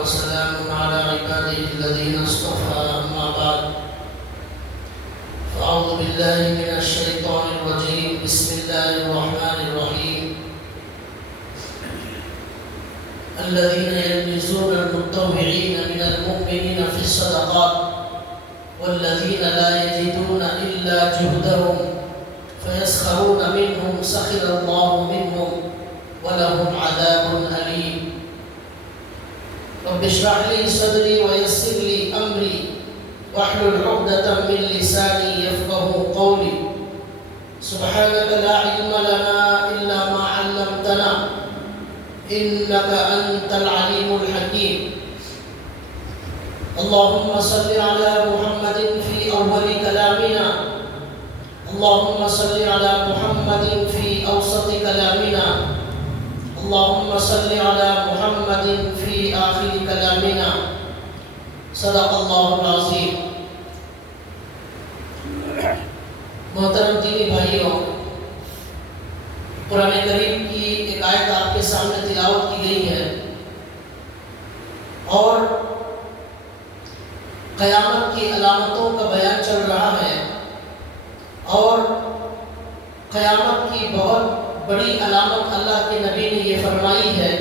وسلام على عباده الذين اصطفى أما بعد فأعوذ بالله من الشيطان الرجيم بسم الله الرحمن الرحيم الذين يلمزون المتطوعين من المؤمنين في الصدقات والذين لا يجدون إلا جهدهم فيسخرون منهم سخر الله منهم ولهم عذاب أليم رب اشرح لي صدري ويسر لي أمري واحلل عقدة من لساني يفقهوا قولي سبحانك لا علم لنا إلا ما علمتنا إنك أنت العليم الحكيم اللهم صل على محمد في أول كلامنا اللهم صل على محمد في أوسط كلامنا اللهم صل على محمد في آخر كلامنا صدق اللہ العظیم۔ محترم دینی بھائیوں، قرآن کریم کی ایک آیت آپ کے سامنے تلاوت کی گئی ہے اور قیامت کی علامتوں کا بیان چل رہا ہے، اور قیامت کی بہت بڑی علامت اللہ کے نبی نے یہ فرمائی ہے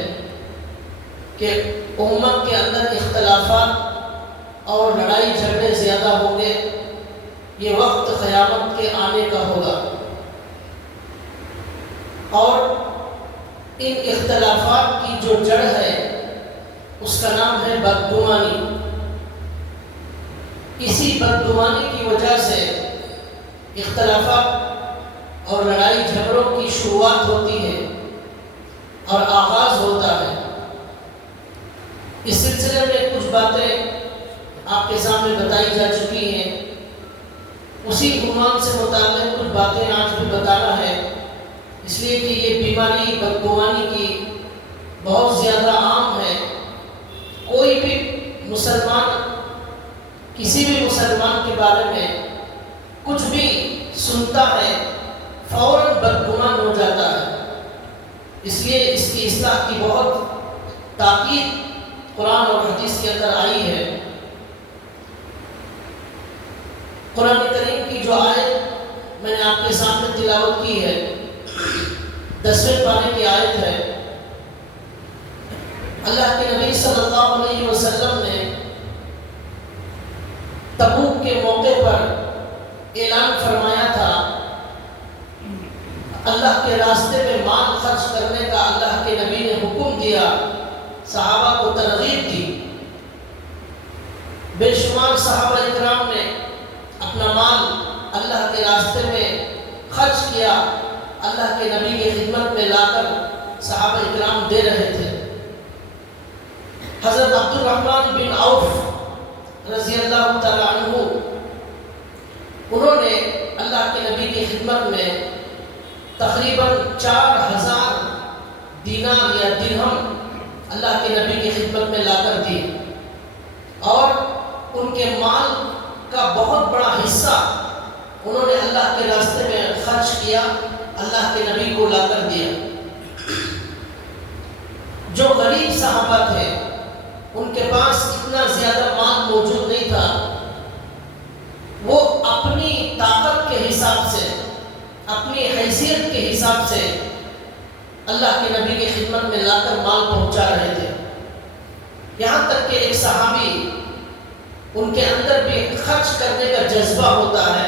کہ امت کے اندر اختلافات اور لڑائی جھگڑے زیادہ ہوں گے، یہ وقت قیامت کے آنے کا ہوگا، اور ان اختلافات کی جو جڑ ہے اس کا نام ہے بدگمانی۔ اسی بدگمانی کی وجہ سے اختلافات اور لڑائی جھگڑوں کی شروعات ہوتی ہے اور آغاز ہوتا ہے۔ اس سلسلے میں کچھ باتیں آپ کے سامنے بتائی جا چکی ہیں، اسی عنوان سے متعلق کچھ باتیں آج بھی بتانا ہے، اس لیے کہ یہ بیماری بدگمانی کی بہت زیادہ عام ہے۔ کوئی بھی مسلمان کسی بھی مسلمان کے بارے میں کچھ بھی سنتا ہے فوراً بدگمان ہو جاتا ہے، اس لیے اس کی اصلاح کی بہت تاکید قرآن اور حدیث کے اندر آئی ہے۔ قرآن کریم کی جو آیت میں نے آپ کے سامنے تلاوت کی ہے 10ویں پارے کی آیت ہے۔ اللہ کے نبی صلی اللہ علیہ وسلم نے تبوک کے موقع پر اعلان فرمایا تھا، اللہ کے راستے میں مال خرچ کرنے کا اللہ کے نبی نے حکم دیا، صحابہ کو ترغیب دی۔ بے شمار صحابہ اکرام نے اپنا مال اللہ کے راستے میں خرچ کیا، اللہ کے نبی کی خدمت میں لا کر صحابہ اکرام دے رہے تھے۔ حضرت عبد الرحمن بن عوف رضی اللہ تعالیٰ عنہ، انہوں نے اللہ کے نبی کی خدمت میں تقریباً 4000 دینار یا درہم اللہ کے نبی کی خدمت میں لا کر دی، اور ان کے مال کا بہت بڑا حصہ انہوں نے اللہ کے راستے میں خرچ کیا، اللہ کے نبی کو لا کر دیا۔ جو غریب صحابہ تھے ان کے پاس اتنا زیادہ مال موجود نہیں تھا، وہ اپنی طاقت کے حساب سے، اپنی حیثیت کے حساب سے اللہ کے نبی کی خدمت میں لا کر مال پہنچا رہے تھے۔ یہاں تک کہ ایک صحابی، ان کے اندر بھی خرچ کرنے کا جذبہ ہوتا ہے،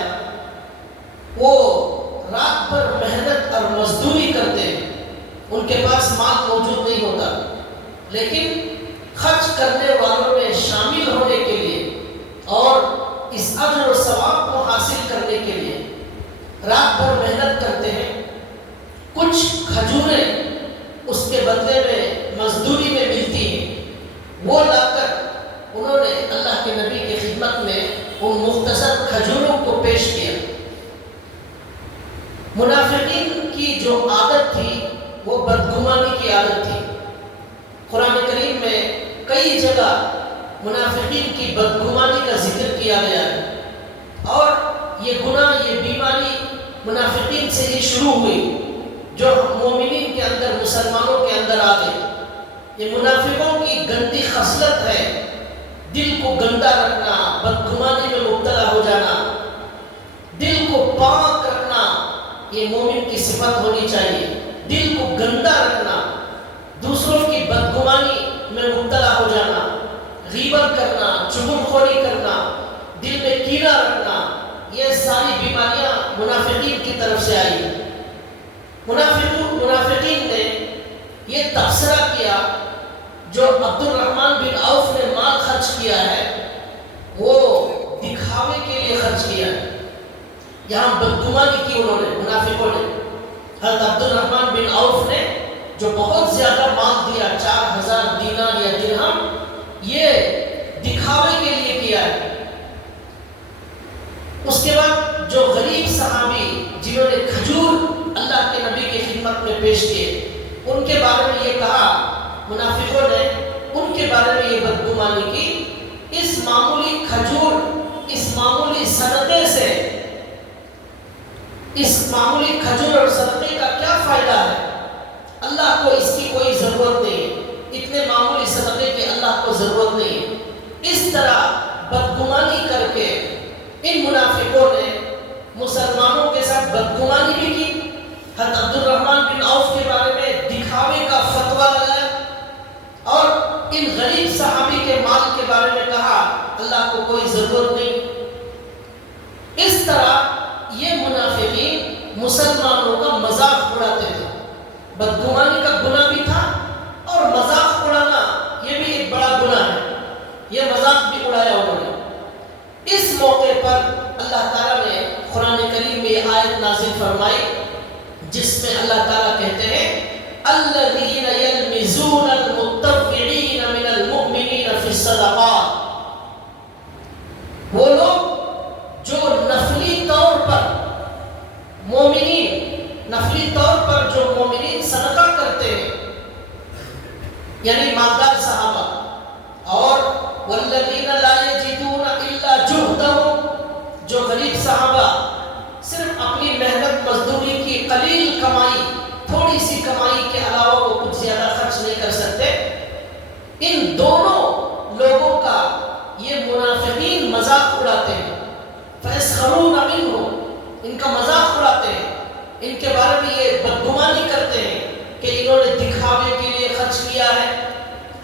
وہ رات بھر محنت اور مزدوری کرتے ہیں، ان کے پاس مال موجود نہیں ہوتا، لیکن خرچ کرنے والوں میں شامل ہونے کے لیے اور اس اجر و ثواب کو حاصل کرنے کے لیے رات بھر محنت کرتے ہیں۔ کچھ کھجوریں اس کے بدلے میں مزدوری میں ملتی ہیں، وہ لا کر انہوں نے اللہ کے نبی کی خدمت میں ان مختصر کھجوروں کو پیش کیا۔ منافقین کی جو عادت تھی وہ بدگمانی کی عادت تھی۔ قرآن کریم میں کئی جگہ منافقین کی بدگمانی کا ذکر کیا گیا ہے، اور یہ گناہ، یہ بیماری منافقین سے ہی شروع ہوئی جو مومنین کے اندر، مسلمانوں کے اندر آ گئی۔ یہ منافقوں کی گندی خصلت ہے، دل کو گندا رکھنا، بدگمانی میں مبتلا ہو جانا، دل کو پاک رکھنا، یہ مومن کی صفت ہونی چاہیے۔ دل کو گندا رکھنا، دوسروں کی بدگمانی میں مبتلا ہو جانا، غیبت کرنا، چغلخوری کرنا، دل میں کینہ رکھنا، یہ ساری بیماریاں منافقین کی طرف سے آئی۔ منافقین نے یہ تبصرہ کیا، جو عبد الرحمن بن عوف نے مال خرچ کیا ہے وہ دکھاوے کے لیے خرچ کیا ہے۔ یہاں بدگمانی کی انہوں نے، منافقوں نے، حضرت عبد الرحمن بن عوف نے جو بہت زیادہ مال دیا، 4000 دینار یا درہم، یہ دکھاوے کے لیے کیا ہے۔ اس کے بعد جو غریب صحابی جنہوں نے کھجور اللہ کے نبی کی خدمت میں پیش کیے، ان کے بارے میں یہ کہا، منافقوں نے ان کے بارے میں یہ بدگمانی کی، اس معمولی کھجور، اس معمولی صدقے سے، اس معمولی کھجور اور صدقے کا کیا فائدہ ہے؟ اللہ کو اس کی کوئی ضرورت نہیں ہے، اتنے معمولی صدقے کی اللہ کو ضرورت نہیں ہے۔ اس طرح بدگمانی کر کے ان منافقوں نے مسلمانوں کے ساتھ بدگمانی بھی کی، حضرت عبد الرحمن بن عوف کے بارے میں دکھاوے کا فتویٰ لگایا، اور ان غریب صحابی کے مال کے بارے میں کہا اللہ کو کوئی ضرورت نہیں۔ اس طرح یہ منافقین مسلمانوں کا مذاق اڑاتے تھے۔ بدگمانی کا گناہ بھی تھا اور مذاق اڑانا یہ بھی ایک بڑا گناہ ہے، یہ مذاق بھی اڑایا انہوں نے۔ اس موقع پر اللہ تعالیٰ نے قرآن کریم میں یہ آیت نازل فرمائی جس میں اللہ تعالیٰ کہتے ہیں الذین یلمزون المتطوعین من المؤمنین فی الصدقات، وہ لوگ جو نفلی طور پر جو مومنین صدقہ کرتے ہیں، یعنی مالدار صحابہ، اور والذین لا یجدون الا جہدہم، جو غریب صحابہ صرف اپنی محنت مزدوری کی قلیل کمائی، تھوڑی سی کمائی کے علاوہ وہ کچھ زیادہ خرچ نہیں کر سکتے، ان دونوں لوگوں کا یہ منافقین مذاق اڑاتے ہیں۔ فَيَسْخَرُونَ مِنْهُمْ، ان کا مذاق اڑاتے ہیں، ان کے بارے میں یہ بدگمانی کرتے ہیں کہ انہوں نے دکھاوے کے لیے خرچ کیا ہے۔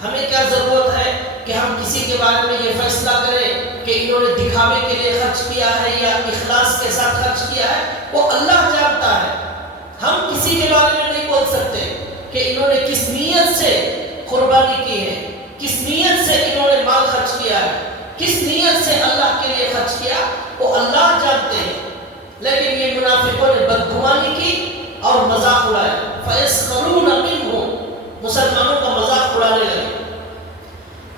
ہمیں کیا ضرورت ہے کہ ہم کسی کے بارے میں یہ فیصلہ کریں کہ انہوں نے دکھاوے کے لیے خرچ کیا ہے یا اخلاص کے ساتھ خرچ کیا ہے؟ وہ اللہ جانتا ہے، ہم کسی کے بارے میں نہیں بول سکتے کہ انہوں نے کس نیت سے قربانی کی ہے، کس نیت سے انہوں نے مال خرچ کیا ہے، کس نیت سے اللہ کے لیے خرچ کیا، وہ اللہ جانتے ہیں۔ لیکن یہ منافقوں نے بدگمانی کی اور مذاق اڑایا، فَيَسْخَرُونَ مِنْهُمْ، مسلمانوں کا مذاق اڑانے لگے۔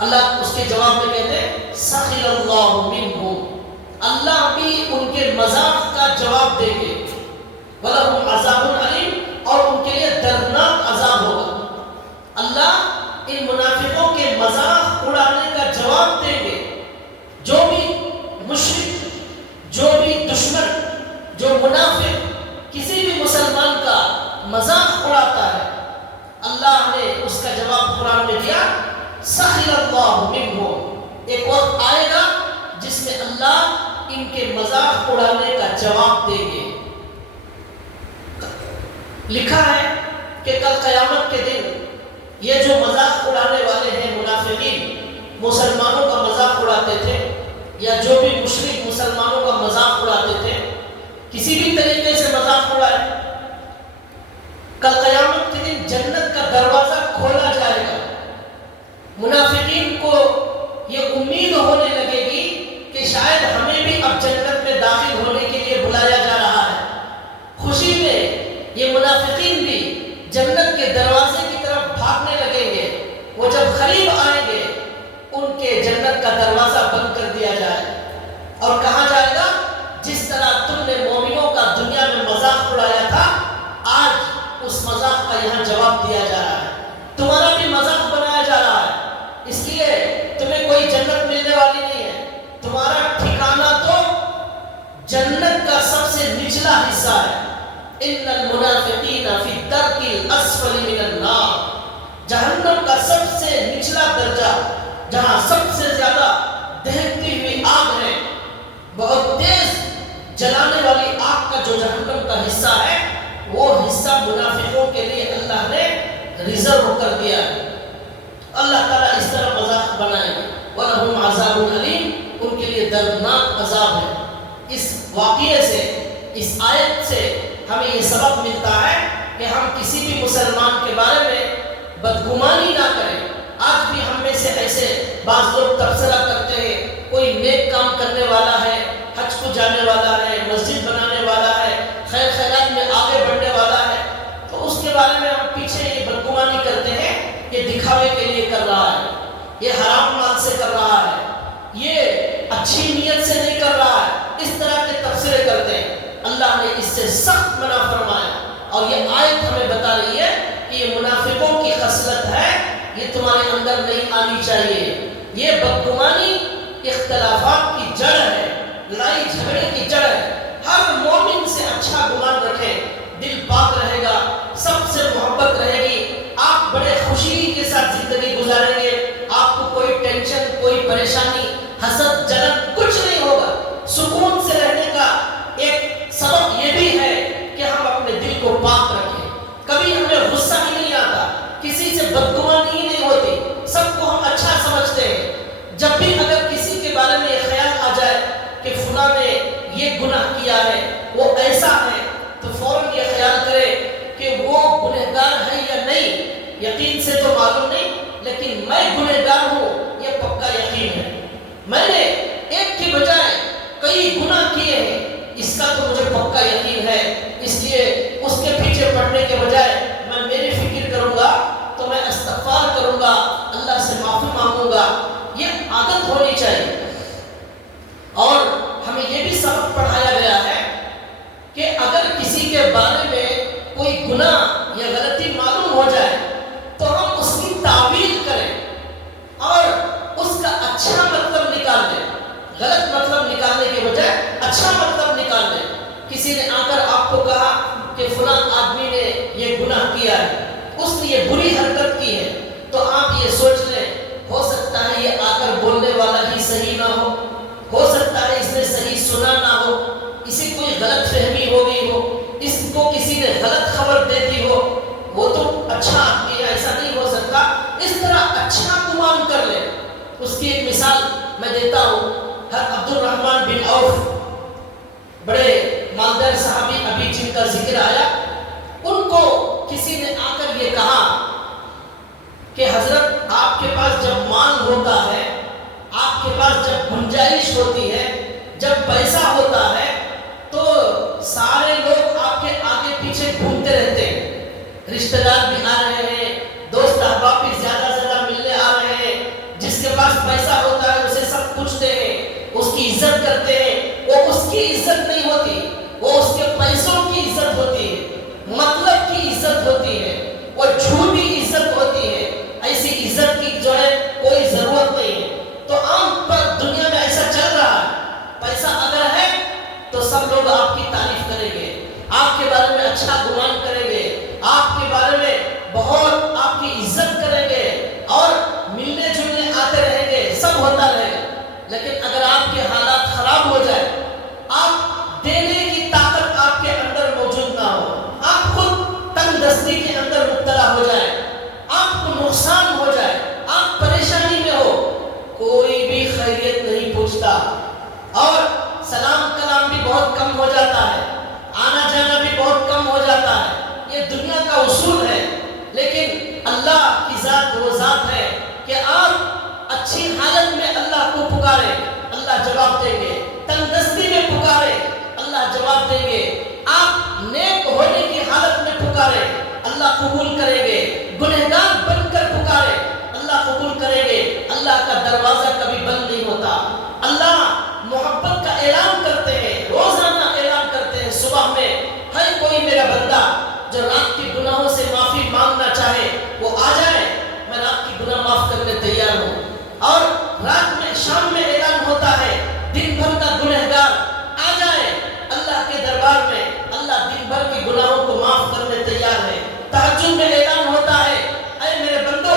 اللہ اس کے جواب میں کہتے ہیں سخر اللہ منہم، اللہ بھی ان کے مذاق کا جواب دیں گے، وَلَهُمْ عَذَابٌ عَلِيمٌ، اور ان کے لیے دردناک عذاب ہوگا۔ اللہ ان منافقوں کے مذاق اڑانے کا جواب دیں گے۔ جو بھی مشرک، جو بھی دشمن، جو منافق کسی بھی مسلمان کا مذاق اڑاتا ہے، اللہ نے اس کا جواب قرآن میں دیا سخر اللہ منہم، ایک وقت آئے گا جس میں اللہ ان کے مذاق اڑانے کا جواب دیں گے۔ لکھا ہے کہ کل قیامت کے دن یہ جو مذاق اڑانے والے ہیں منافقین، مسلمانوں کا مذاق اڑاتے تھے یا جو بھی مشرک مسلمانوں کا مذاق اڑاتے تھے، کسی بھی طریقے سے مذاق اڑائے، کل قیامت کے دن جنت کا دروازہ کھولا جائے گا۔ منافقین کو یہ امید ہونے لگے گی کہ شاید ہمیں بھی اب جنت میں داخل ہونے کے لیے بلایا جا رہا ہے۔ خوشی میں یہ منافقین بھی جنت کے دروازے کی طرف بھاگنے لگیں گے۔ وہ جب قریب آئیں گے ان کے جنت کا دروازہ بند کر دیا جائے اور کہا جائے گا جس طرح تم نے مومنوں کا دنیا میں مذاق اڑایا تھا، آج اس مذاق کا یہاں جواب دیا جا رہا ہے، تمہارا بھی مذاق بنایا جا رہا ہے، اس لیے تمہیں کوئی جنت ملنے والی نہیں ہے، تمہارا ٹھکانہ تو جنت کا سب سے نچلا حصہ ہے۔ ان المنافقین فی الدرک الاسفل من النار، جہنم کا سب سے نچلا درجہ، جہاں سب سے زیادہ دہتی ہوئی آگ ہے، بہت تیز جلانے والی آگ کا جو جہنم کا حصہ ہے، وہ حصہ منافقوں کے لیے اللہ نے ریزرو کر دیا ہے۔ اللہ تعالیٰ اس طرح مذاق بنائے گا، وَلَهُمْ عَذَابٌ عَلِيمٌ، ان کے لیے دردناک عذاب ہے۔ اس واقعے سے، اس آیت سے ہمیں یہ سبق ملتا ہے کہ ہم کسی بھی مسلمان کے بارے میں بدگمانی نہ کریں۔ آج بھی ہم میں سے ایسے بعض لوگ تبصرہ کرتے ہیں، کوئی نیک کام کرنے والا ہے، حج کو جانے والا ہے، مسجد بنانے والا ہے، خیر خیرات میں آگے بڑھنے والا ہے، تو اس کے بارے میں ہم پیچھے یہ بدگمانی کرتے ہیں، یہ دکھاوے کے لیے کر رہا ہے، یہ حرام مال سے کر رہا ہے، یہ اچھی نیت سے نہیں کر رہا ہے، اس طرح کے تبصرے کرتے ہیں۔ اللہ نے اس سے سخت منع فرمایا، اور یہ آیت ہمیں بتا رہی ہے کہ یہ منافقوں کی خصلت ہے، یہ تمہارے اندر نہیں آنی چاہیے۔ یہ بدگمانی اختلافات کی جڑ ہے، لڑائی جھگڑے کی جڑ ہے۔ ہر مومن سے اچھا گمان رکھیں، دل پاک رہے گا، سب سے محبت رہے گی، آپ بڑے خوشی کے ساتھ زندگی گزاریں گے، آپ کو کوئی ٹینشن، کوئی پریشانی، حسد، جلن کچھ نہیں ہوگا۔ سکون سے رہنے کا ایک سبب یہ بھی ہے کہ ہم اپنے دل کو پاک رکھیں، کبھی ہمیں غصہ ہی نہیں آتا، کسی سے بدگمانی ہی نہیں ہوتی، سب کو ہم اچھا سمجھتے ہیں۔ جب بھی اگر کسی کے بارے میں یہ خیال آ جائے کہ فلاں نے یہ گناہ کیا ہے، وہ ایسا ہے، تو فوراً یہ خیال کرے کہ وہ گنہگار ہے یا نہیں، یقین سے تو معلوم نہیں، لیکن میں گنہگار ہوں یہ پکا یقین ہے، میں نے ایک کی بجائے کئی گناہ کیے ہیں، اس کا تو مجھے پکا یقین ہے، اس لیے اس کے پیچھے پڑنے کے بجائے میں میری فکر کروں گا، تو میں استغفار کروں گا، اللہ سے معافی مانگوں گا۔ یہ عادت ہونی چاہیے۔ اور ہمیں یہ بھی سبق پڑھایا گیا ہے کہ اگر کسی کے بارے میں کوئی گناہ یا غلطی معلوم ہو جائے تو ہم اس کی تعویل کریں اور اس کا اچھا مطلب نکال دیں، غلط مطلب نکالنے کے بجائے اچھا مطلب نکال دیں۔ کسی نے آ کر آپ کو کہا کہ فلاں آدمی نے یہ گناہ کیا ہے، اس نے یہ بری حرکت کی ہے، تو آپ یہ سوچ لیں ہو سکتا ہے یہ آ کر بولنے والا ہی صحیح نہ ہو سکتا ہے اس نے صحیح سنا نہ ہو، اسی کوئی غلط فہمی ہو گئی ہو، اس کو کسی نے غلط خبر دے دی ہو، وہ تو اچھا آدمی ہے، ایسا نہیں ہو سکتا، اس طرح اچھا گمان کر لیں۔ اس کی ایک مثال میں دیتا ہوں، حضرت عبد الرحمن بن عوف، بڑے مالدار صحابی، ابھی جن کا ذکر آیا، ان کو کسی نے آ کر یہ کہا کہ حضرت آپ کے پاس جب مال ہوتا ہے، آپ کے پاس جب گنجائش ہوتی ہے، جب پیسہ ہوتا ہے، تو سارے لوگ آپ کے آگے پیچھے گھومتے رہتے ہیں، رشتہ دار بھی آ رہے ہیں، دوست احباب بھی زیادہ زیادہ ملنے آ رہے ہیں، جس کے پاس پیسہ ہوتا ہے اسے سب پوچھتے ہیں، اس کی عزت کرتے ہیں، وہ اس کی عزت نہیں ہوتی، وہ اس کے پیسوں کی عزت ہوتی ہے، مطلب کی عزت ہوتی ہے، وہ جھوٹی عزت ہوتی ہے، ایسی عزت کی جو ہے کوئی ضرورت نہیں ہے۔ تو عام پر دنیا میں ایسا چل رہا ہے، پیسہ اگر ہے تو سب لوگ آپ کی تعریف کریں گے، آپ کے بارے میں اچھا گمان کریں گے، آپ کے بارے میں بہت آپ کی عزت کریں گے، اور ملنے جلنے آتے رہیں گے، سب ہوتا رہے گا۔ لیکن اگر آپ کے حالات خراب ہو جائے، آپ دینے کی طاقت آپ کے اندر موجود نہ ہو، آپ خود تنگ دستی کے اندر مبتلا ہو جائے، آپ کو نقصان ہو جائے، آپ پریشانی میں ہو، کوئی بھی خیریت نہیں پوچھتا، اور سلام کلام بھی بہت کم ہو جاتا ہے، آنا جانا بھی بہت کم ہو جاتا ہے۔ یہ دنیا کا اصول ہے، لیکن اللہ کی ذات وہ ذات ہے کہ آپ اچھی حالت میں اللہ کو پکارے، اللہ جواب دیں گے، تنگ دستی میں پکارے، اللہ جواب دیں گے، آپ نیک ہونے کی حالت میں پکارے، اللہ قبول کریں گے، گنہگار بن کر پکارے، اللہ قبول کریں گے۔ اللہ کا دروازہ کبھی بند نہیں ہوتا۔ اللہ محبت کا اعلان کرتے ہیں، روزانہ اعلان کرتے ہیں، صبح میں ہر کوئی میرا بندہ جو رات کے گناہوں سے معافی مانگنا چاہے وہ آ جائے، میں رات کی گناہ معاف کرنے تیار ہوں۔ اور رات میں، شام میں اعلان ہوتا ہے، دن بھر کا گنہگار آ جائے اللہ کے دربار میں، اللہ دن بھر کے گناہوں کو معاف کرنے تیار ہے۔ تہجد میں اعلان ہوتا ہے، اے میرے بندوں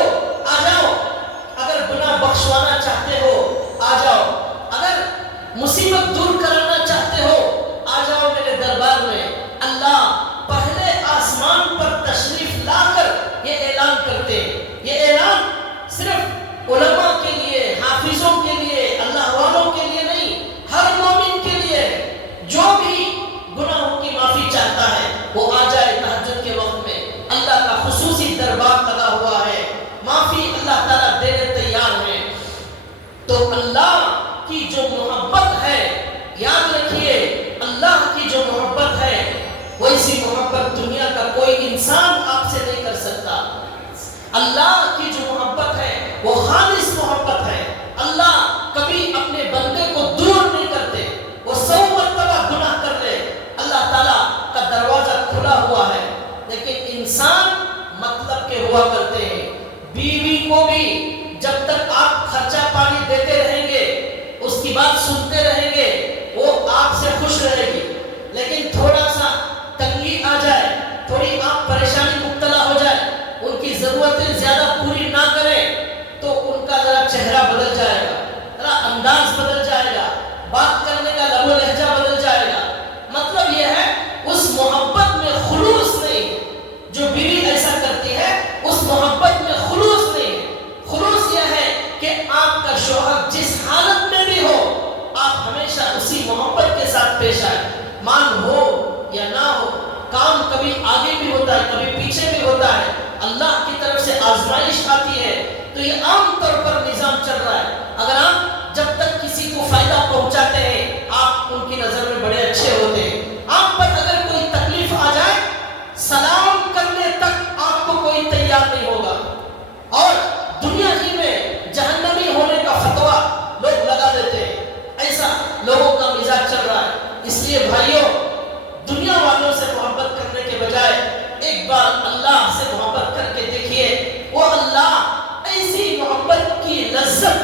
سنتے رہیں گے وہ آپ سے خوش رہے گی، لیکن تھوڑا سا تنگی آ جائے، تھوڑی آپ پریشانی مبتلا ہو جائے، ان کی ضرورتیں زیادہ پوری نہ کریں تو ان کا ذرا چہرہ بدل جائے گا، ذرا انداز بدل جائے گا، بات کرنے کا لب و لہجہ بدل جائے گا۔ مطلب یہ ہے اس محبت میں خلوص نہیں ہے۔ جو بیوی ایسا کرتی ہے اس محبت میں خلوص نہیں ہے۔ خلوص یہ ہے کہ آپ کا شوہر جس حالت میں بھی ہو آپ ہمیشہ اسی محبت کے ساتھ پیش آئے، مان ہو یا نہ ہو، کام کبھی آگے بھی ہوتا ہے کبھی پیچھے بھی ہوتا ہے، اللہ کی طرف سے آزمائش آتی ہے، تو یہ عام طور پر نظام چل رہا ہے۔ اگر آپ جب تک کسی کو فائدہ پہنچاتے ہیں آپ ان کی نظر میں بڑے اچھے ہوتے ہیں، آپ پر اگر کوئی تکلیف آ جائے سلام کرنے تک آپ کو کوئی تیار نہیں ہوگا، اور دنیا ہی میں جہنمی ہونے کا فتویٰ لوگ لگا دیتے ہیں۔ ایسا لوگوں کا مزاج چل رہا ہے۔ اس لیے بھائیوں، دنیا والوں سے محبت کرنے کے بجائے ایک بار اللہ سے محبت کر کے دیکھیے، وہ اللہ ایسی محبت کی لذت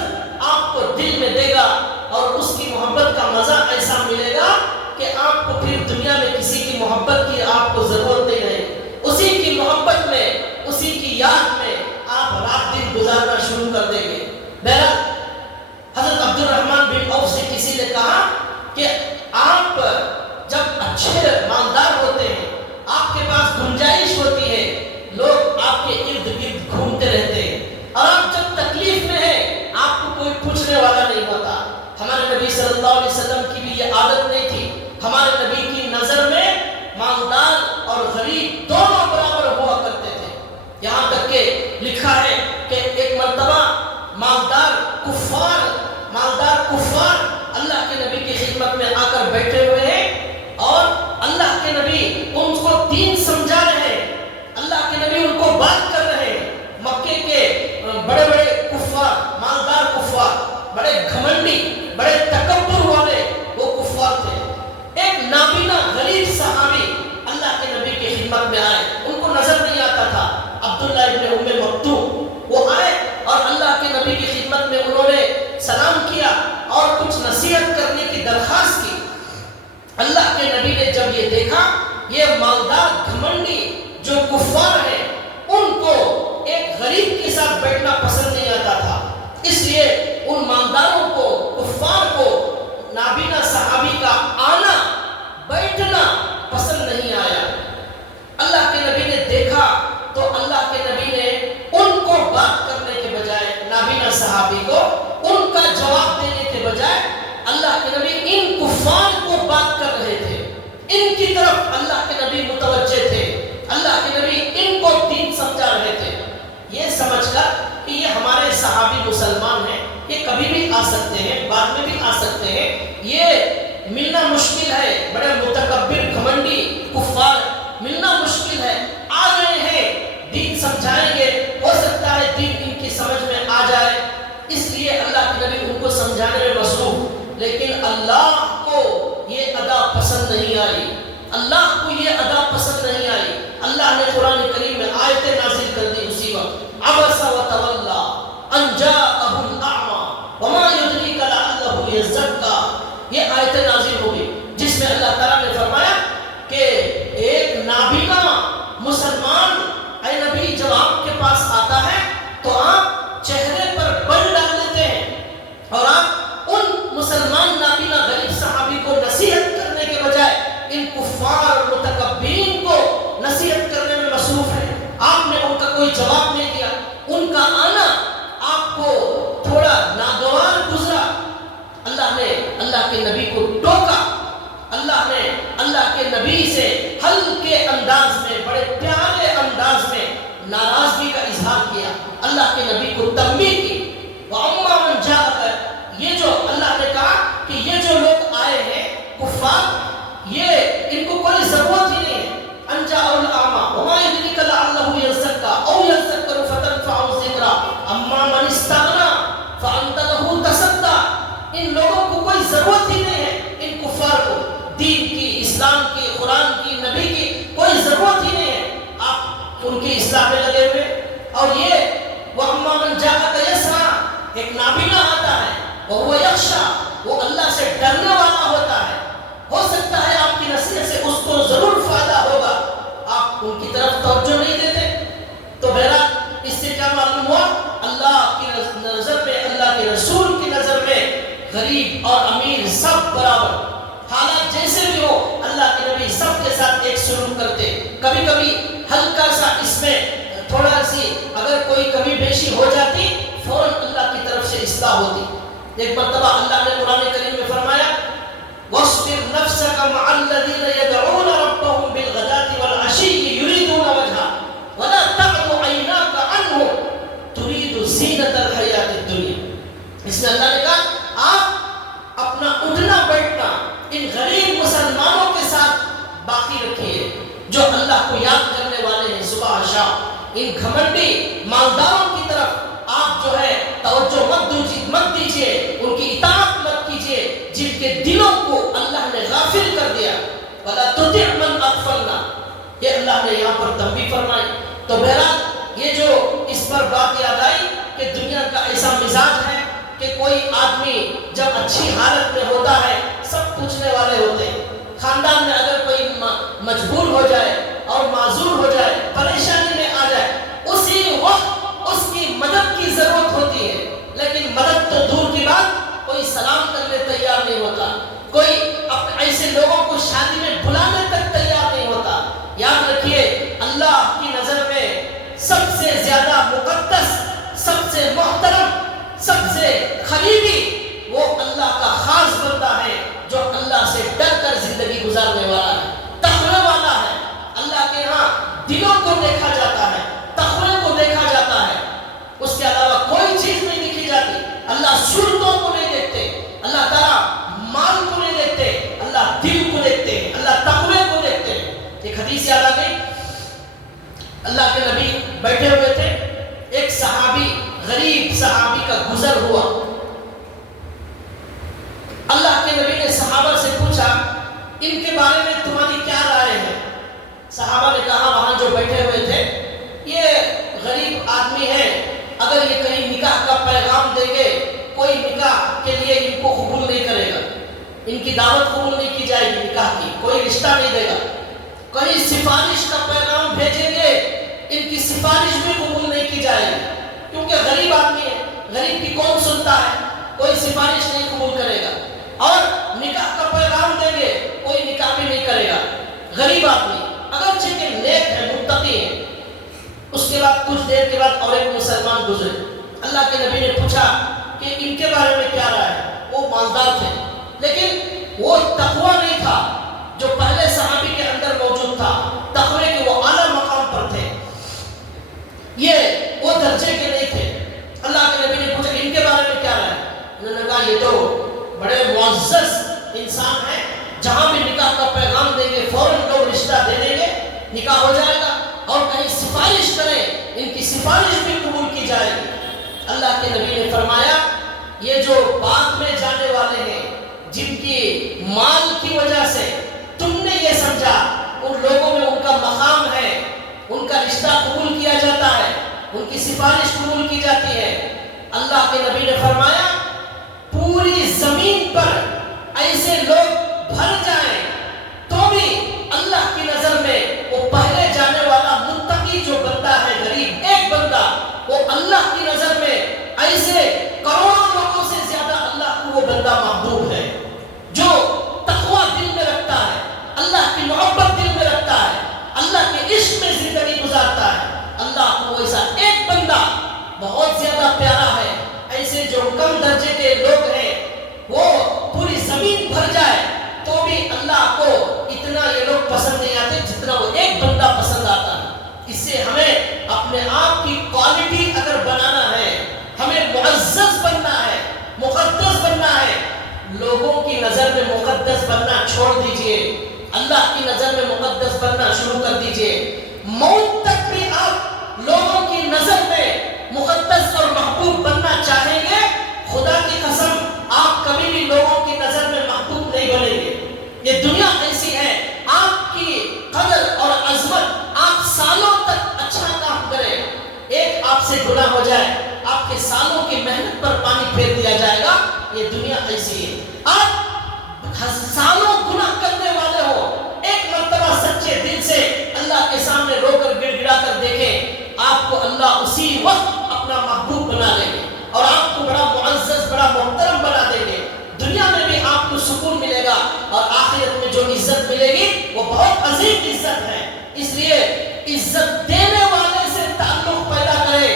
آپ کو دل میں دے گا اور اس کی محبت کا مزہ ایسا ملے گا کہ آپ کو پھر دنیا میں کسی کی محبت کی آپ کو ضرورت نہیں رہے، اسی کی محبت میں اسی کی یاد میں آپ رات دن گزارنا شروع کر دیں گے۔ بہرحال حضرت عبد الرحمن بن عوف سے کسی نے کہا کہ آپ جب اچھے مالدار ہوتے ہیں، آپ کے پاس گنجائش ہوتی ہے، لوگ آپ کے ارد گرد گھومتے رہتے ہیں، اور آپ جب تکلیف میں ہیں آپ کو کوئی پوچھنے والا نہیں ہوتا۔ ہمارے نبی صلی اللہ علیہ وسلم کی بھی یہ عادت نہیں تھی۔ ہمارے نبی کی نظر میں مالدار اور غریب دونوں برابر ہوا کرتے تھے، یہاں تک کہ لکھا ہے کہ ایک مرتبہ مالدار کفار اللہ کے نبی کی خدمت میں آ کر بیٹھے ہوئے ہیں، اور اللہ کے نبی ان کو دین سمجھا رہے ہیں، اللہ کے نبی ان کو بات کر رہے ہیں۔ مکے کے بڑے بڑے کفار، مالدار کفار، بڑے گھمنڈی، بڑے تکبر والے وہ کفار تھے۔ ایک نابینا غریب صحابی اللہ کے نبی کی خدمت میں آئے، ان کو نظر نہیں آتا تھا، عبداللہ ابن ام مکتوم، وہ آئے اور اللہ کے نبی کی خدمت میں انہوں نے سلام کیا اور کچھ نصیحت کرنے کی درخواست کی۔ اللہ کے نبی نے جب یہ دیکھا یہ مالدار گھمنڈی جو کفار ہیں ان کو ایک غریب کے ساتھ بیٹھنا پسند نہیں آتا تھا، اس لیے ان مالداروں کو، کفار کو نابینا صحابی کا آنا بیٹھنا پسند نہیں آیا۔ اللہ کے نبی نے دیکھا تو اللہ کے نبی نے ان کو بات کرنے کے بجائے، نابینا صحابی کو ان کا جواب دینے کے بجائے، اللہ کے نبی ان کفار کو بات کر رہے تھے، ان کی طرف اللہ کے نبی متوجہ تھے، اللہ کے نبی ان کو دین سمجھا رہے تھے، یہ سمجھ کر کہ یہ ہمارے صحابی مسلمان ہیں، یہ کبھی بھی آ سکتے ہیں، بعد میں بھی آ سکتے ہیں، یہ ملنا مشکل ہے، بڑے متکبر گھمنڈی کفار ملنا مشکل ہے، آ گئے ہیں، دین سمجھائیں گے، ہو سکتا ہے دین ان کی سمجھ میں آ جائے، اس لیے اللہ کے نبی ان کو سمجھانے میں مصروف۔ لیکن اللہ کو یہ ادا پسند نہیں آئی، اللہ کو یہ ادا پسند نہیں آئی۔ اللہ نے قرآن کریم میں آیتیں نازل کر دی اسی وقت، عبس وتولی ان جاءہ الاعمی وما یدریک لعلہ یزکیٰ، یہ آیتیں نازل ہو گئی جس میں اللہ تعالیٰ نے فرمایا کہ ایک نابینا مسلمان اے نبی جب آپ کے پاس آتا ہے تو آپ چہرے پر بل ڈال دیتے ہیں، اور آپ ان مسلمان نابینا غریب صحابی کو نصیحت کرنے کے بجائے ان کفار متکبرین کو نصیحت کرنے میں مصروف ہے۔ آپ نے ان کا کوئی جواب نہیں دیا، ان کا آنا آپ کو تھوڑا ناگوار گزرا۔ اللہ نے اللہ کے نبی کو ٹوکا، اللہ نے اللہ کے نبی سے ہلکے انداز میں، بڑے پیارے انداز میں ناراضگی کا اظہار کیا، اللہ کے نبی کو تنبیہ کی۔ وَأَمَّا مَنْ جَاءَكَ، یہ جو اللہ نے کہا کہ یہ جو لوگ آئے ہیں کفار، یہ ان کو کوئی ضرورت ہی نہیں ہے، أَنْ جَاءَهُ الْأَعْمَى وَمَا يُدْرِيكَ لَعَلَّهُ يَزَّكَّىٰ أَوْ يَذَّكَّرُ فَتَنفَعَهُ الذِّكْرَىٰ أَمَّا مَنِ اسْتَغْنَىٰ فَأَنْتَ لَهُ تَصَدَّىٰ۔ ان لوگوں کو کوئی ضرورت ہی نہیں ہے، ان کفار کو دین کی، اسلام کی، قرآن کی، نبی کی کوئی ضرورت ہی نہیں ہے، آپ ان کی اصلاح میں لگے ہوئے۔ اور یہ وَأَمَّا مَنْ جَاءَكَ يَسْعَىٰ، ایک نابینا آتا ہے وَهُوَ يَخْشَىٰ، وہ اللہ سے ڈرنے والا ہوتا ہے، ہو سکتا ہے آپ کی نصیحت سے اس کو ضرور فائدہ ہوگا، آپ ان کی طرف توجہ نہیں دیتے۔ تو بہرحال اس سے کیا معلوم ہوا؟ اللہ کی نظر میں، اللہ کے رسول کی نظر میں غریب اور امیر سب برابر، حالات جیسے بھی ہو اللہ کے نبی سب کے ساتھ ایک سلوک کرتے۔ کبھی کبھی ہلکا سا اس میں تھوڑا سی اگر کوئی کمی بیشی ہو جاتی، فوراً اللہ کی طرف سے اصلاح ہوتی۔ ایک مرتبہ اللہ نے قرآن کریم میں فرمایا وَاصْبِرْ نَفْسَكَ مَعَ الَّذِينَ يَدْعُونَ رَبَّهُمْ بِالْغَدَاةِ وَالْعَشِيِّ يُرِيدُونَ وَجْهَهُ وَلَا تَعْدُ عَيْنَاكَ عَنْهُمْ تُرِيدُ زِينَةَ الْحَيَاةِ الدُّنْيَا۔ اس میں اللہ نے کہا آپ اپنا اٹھنا بیٹھنا ان غریب مسلمانوں کے ساتھ باقی رکھیے جو اللہ کو یاد کرنے والے ہیں صبح شام۔ ان گھمنڈی مالداروں کی طرف آپ جو ہے توجہ مت دیجیے، ان کی اطاعت مت کیجیے جن کے دلوں کو اللہ نے غافل کر دیا۔ وَلَا تُطِعْ مَنْ أَغْفَلْنَا، یہ اللہ نے یہاں پر تنبیہ فرمائی۔ تو بہرحال یہ جو اس پر بات یاد آئی کہ دنیا کا ایسا مزاج ہے کہ کوئی آدمی جب اچھی حالت میں ہوتا ہے سب پوچھنے والے ہوتے ہیں، خاندان میں اگر کوئی مجبور ہو جائے اور معذور ہو جائے، پریشانی میں آ جائے، اسی وقت اس کی مدد کی ضرورت ہوتی ہے، لیکن مدد تو دور کی بات، کوئی سلام کرنے تیار نہیں ہوتا، کوئی ایسے لوگوں کو شادی میں بلانے تک تیار نہیں ہوتا۔ یاد رکھیے اللہ کی نظر میں سب سے زیادہ مقدس، سب سے محترم، سب سے قریبی وہ اللہ کا خاص بندہ ہے جو اللہ سے ڈر کر زندگی گزارنے والا ہے، تقوی والا ہے۔ اللہ کے ہاں دلوں کو دیکھا جاتا ہے، تقوی کو دیکھا جاتا ہے، اس کے علاوہ کوئی چیز نہیں دیکھی جاتی۔ اللہ صورتوں کو نہیں دیکھتے، اللہ تعالیٰ مال کو نہیں دیکھتے، اللہ دل کو دیکھتے، اللہ تقوی کو دیکھتے۔ ایک حدیث یاد آ گئی، اللہ کے نبی بیٹھے ہوئے تھے، ایک صحابی غریب صحابی کا گزر ہوا۔ اللہ کے نبی نے صحابہ سے پوچھا ان کے بارے میں تمہاری کیا رائے ہے؟ صحابہ نے کہا وہاں جو بیٹھے ہوئے تھے یہ غریب آدمی ہیں، اگر یہ کہیں نکاح کا پیغام دیں گے کوئی نکاح کے لیے ان کو قبول نہیں کرے گا، ان کی دعوت قبول نہیں کی جائے گی، نکاح کی کوئی رشتہ نہیں دے گا۔ کہیں سفارش کا پیغام بھیجیں گے ان کی سفارش بھی قبول نہیں کی جائے گی، کیونکہ غریب آدمی ہے، غریب کی کون سنتا ہے، کوئی سفارش نہیں قبول کرے گا۔ اور نکاح کا پیغام دیں گے کوئی نکاح بھی نہیں کرے گا۔ غریب آدمی اگرچہ کہ نیک ہے، متقی ہے۔ اس کے بعد کچھ دیر کے بعد اور ایک مسلمان گزرے، اللہ کے نبی نے پوچھا کہ ان کے بارے میں کیا رائے ہے؟ وہ مالدار تھے لیکن وہ تقوی نہیں تھا جو پہلے صحابی کے اندر موجود تھا، تقوی کے وہ اعلیٰ مقام پر تھے، یہ وہ درجے کے نہیں تھے۔ اللہ کے نبی نے پوچھا ان کے بارے میں کیا رائے ہے؟ انہوں نے کہا یہ تو بڑے معزز انسان ہیں، جہاں بھی نکاح کا پیغام دیں گے فوراً لوگ رشتہ دے دیں گے، نکاح ہو جائے گا، اور کہیں سفارش کریں ان کی سفارش بھی قبول کی جائے گی۔ اللہ کے نبی نے فرمایا یہ جو بعد میں جانے والے ہیں جن کی مال کی وجہ سے تم نے یہ سمجھا ان لوگوں میں ان کا مقام ہے، ان کا رشتہ قبول کیا جاتا ہے، ان کی سفارش قبول کی جاتی ہے، اللہ کے نبی نے فرمایا پوری زمین پر ایسے لوگ بھر جائیں تو بھی اللہ کی نظر میں وہ پہلے جانے والا متقی جو بندہ ہے، غریب ایک بندہ، وہ اللہ کی نظر میں ایسے کروڑوں لوگوں سے زیادہ اللہ کو وہ بندہ محبوب ہے جو تقوی دل میں رکھتا ہے، اللہ کی محبت دل میں رکھتا ہے، اللہ کے عشق میں زندگی گزارتا ہے۔ اللہ کو ایسا ایک بندہ بہت زیادہ پیارا ہے۔ ایسے جو کم درجے کے لوگ ہیں وہ پوری زمین بھر جائے تو بھی اللہ کو اتنا یہ لوگ پسند نہیں آتے جتنا وہ ایک بندہ پسند آتا ہے۔ اس سے ہمیں اپنے آپ کی کوالٹی اگر بنانا ہے، ہمیں معزز بننا ہے، مقدس بننا ہے، لوگوں کی نظر میں مقدس بننا چھوڑ دیجئے، اللہ کی نظر میں مقدس بننا شروع کر دیجئے۔ موت تک بھی آپ لوگوں کی نظر میں مقدس اور محبوب بننا چاہیں گے، خدا کی قسم آپ کبھی بھی لوگوں کی نظر میں محبوب نہیں بنیں گے۔ یہ دنیا ایسی ہے، آپ کی قدر اور عظمت آپ سالوں تک اچھا کام کریں، ایک آپ سے گناہ ہو جائے آپ کے سالوں کی محنت پر پانی پھیر دیا جائے گا۔ یہ دنیا ایسی ہے، آپ اللہ اسی وقت اپنا محبوب بنا لیں گے اور آپ کو بڑا معزز بڑا محترم بنا دیں گے. دنیا میں بھی آپ کو سکون ملے گا اور آخرت میں جو عزت ملے گی وہ بہت عظیم عزت ہے. اس لیے عزت دینے والے سے تعلق پیدا کرے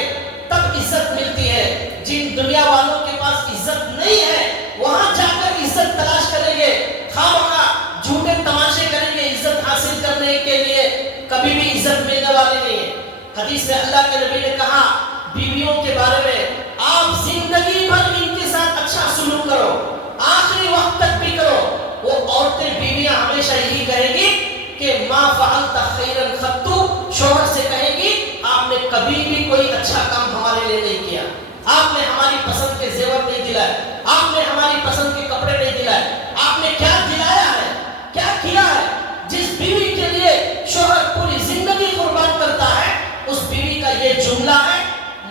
تب عزت ملتی ہے. جن دنیا والوں کے پاس عزت نہیں ہے وہاں جا کر عزت تلاش کریں گے, خواہ جھوٹے تماشے کریں گے عزت حاصل کرنے کے لیے, کبھی بھی عزت ملنے والی نہیں ہے. حدیث میں اللہ کے نبی نے کہا بیویوں کے بارے میں, آپ زندگی بھر ان کے ساتھ اچھا سلوک کرو, آخری وقت تک بھی کرو. وہ عورتیں بیویاں ہمیشہ یہی کہیں گی کہ ما فعلت خیرا خطو, شوہر سے کہیں گی آپ نے کبھی بھی کوئی اچھا کام ہمارے لیے نہیں کیا, آپ نے ہماری پسند کے زیور نہیں دلائے, آپ نے ہماری پسند کے کپڑے نہیں دلائے, آپ نے کیا دلایا ہے, کیا کیا ہے. جس بیوی کے لیے شوہر پوری زندگی قربان کرتا ہے اس بیوی کا یہ جملہ ہے,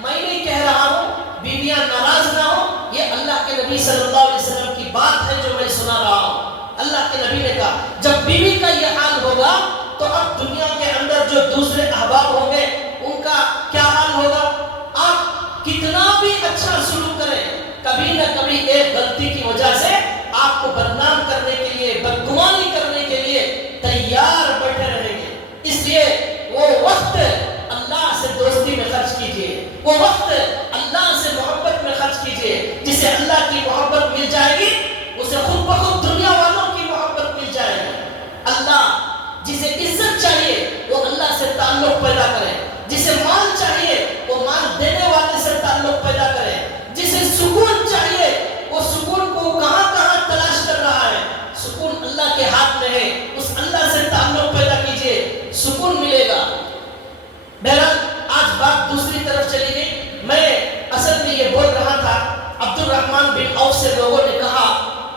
میں نہیں کہہ رہا ہوں, بیویاں ناراض نہ ہو, یہ اللہ کے نبی صلی اللہ علیہ وسلم کی بات ہے جو میں سنا رہا ہوں. اللہ کے نبی نے کہا جب بیوی کا یہ حال ہوگا تو اب دنیا کے اندر جو دوسرے احباب ہوں گے ان کا کیا حال ہوگا. آپ کتنا بھی اچھا سلوک کریں, کبھی نہ کبھی ایک غلطی کی وجہ سے آپ کو بدنام کرنے کے لیے, بدگمانی کرنے کے لیے تیار بیٹھے رہیں گے. اس لیے وہ وقت اللہ سے دوستی میں خرچ کیجیے, وہ وقت اللہ سے محبت میں خرچ کیجیے. جسے اللہ کی محبت مل جائے گی اسے خود بخود دنیا والوں کی محبت مل جائے گی. اللہ جسے عزت چاہیے وہ اللہ سے تعلق پیدا کرے, جسے مال چاہیے وہ مال دینے والے سے تعلق پیدا کرے, جسے سکون چاہیے وہ سکون کو کہاں کہاں تلاش کر رہا ہے, سکون اللہ کے ہاتھ میں ہے, اس اللہ سے تعلق پیدا کیجیے, سکون ملے گا. بہرحال آج بات دوسری طرف چلی گئی. میں اصل میں یہ بول رہا تھا, عبد الرحمن بن عوف سے لوگوں نے کہا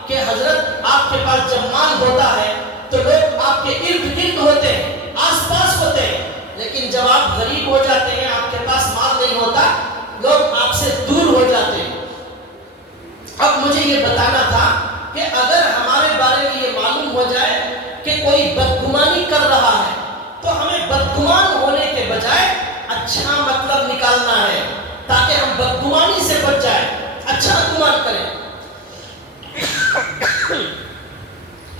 کہ حضرت آپ کے پاس جب مال ہوتا ہے تو لوگ آپ کے ارد گرد ہوتے ہیں, آس پاس ہوتے ہیں, لیکن جب آپ غریب ہو جاتے ہیں, آپ کے پاس مال نہیں ہوتا, لوگ آپ سے دور ہو جاتے ہیں. اب مجھے یہ بتانا تھا کہ اگر ہمارے بارے میں یہ معلوم ہو جائے کہ کوئی بدگمانی کر رہا ہے تو ہمیں بدگمان ہونے کے بجائے اچھا مطلب نکالنا ہے تاکہ ہم بدگمانی سے بچ جائیں, اچھا گمان کریں.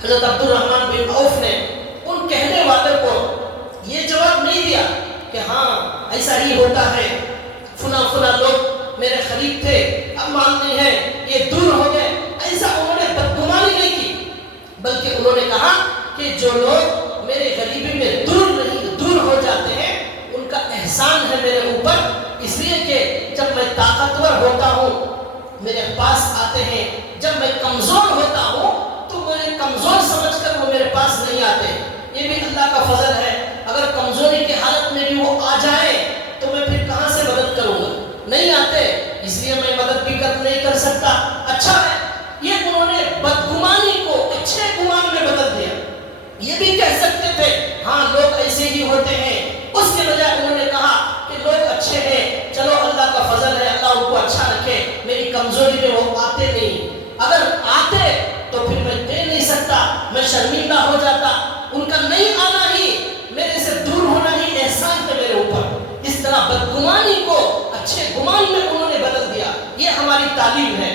حضرت عبد الرحمن بن عوف نے ان کہنے والے کو یہ جواب نہیں دیا کہ ہاں ایسا ہی ہوتا ہے, فنا فنا لوگ میرے قریب تھے اب مال نہیں ہے یہ دور ہو گئے, ایسا انہوں نے بدگمانی نہیں کی, بلکہ انہوں نے کہا کہ جو لوگ میرے غریبی میں دور ہو جاتے ہیں ان کا احسان ہے میرے اوپر, اس لیے کہ جب میں طاقتور ہوتا ہوں میرے پاس آتے ہیں, جب میں کمزور ہوتا ہوں تو مجھے کمزور سمجھ کر وہ میرے پاس نہیں آتے. یہ بھی اللہ کا فضل ہے, اگر کمزوری کی حالت میں بھی وہ آ جائے تو میں پھر کہاں سے مدد کروں گا, نہیں آتے, اس لیے میں مدد بھی نہیں کر سکتا. اچھا ہے یہ انہوں نے بدگمانی کو اچھے گمان میں بدل دیا. یہ بھی کہہ سکتے تھے ہاں لوگ ایسے ہی ہوتے ہیں, اس کے بجائے انہوں نے کہا کہ لوگ اچھے ہیں, چلو اللہ کا فضل ہے, اللہ ان کو اچھا رکھے, میری کمزوری میں وہ آتے نہیں, اگر آتے تو پھر میں دے نہیں سکتا, میں شرمندہ ہو جاتا, ان کا نہیں آنا ہی میرے سے دور ہونا ہی احسان ہے میرے اوپر. اس طرح بدگمانی کو اچھے گمان میں انہوں نے بدل دیا. یہ ہماری تعلیم ہے.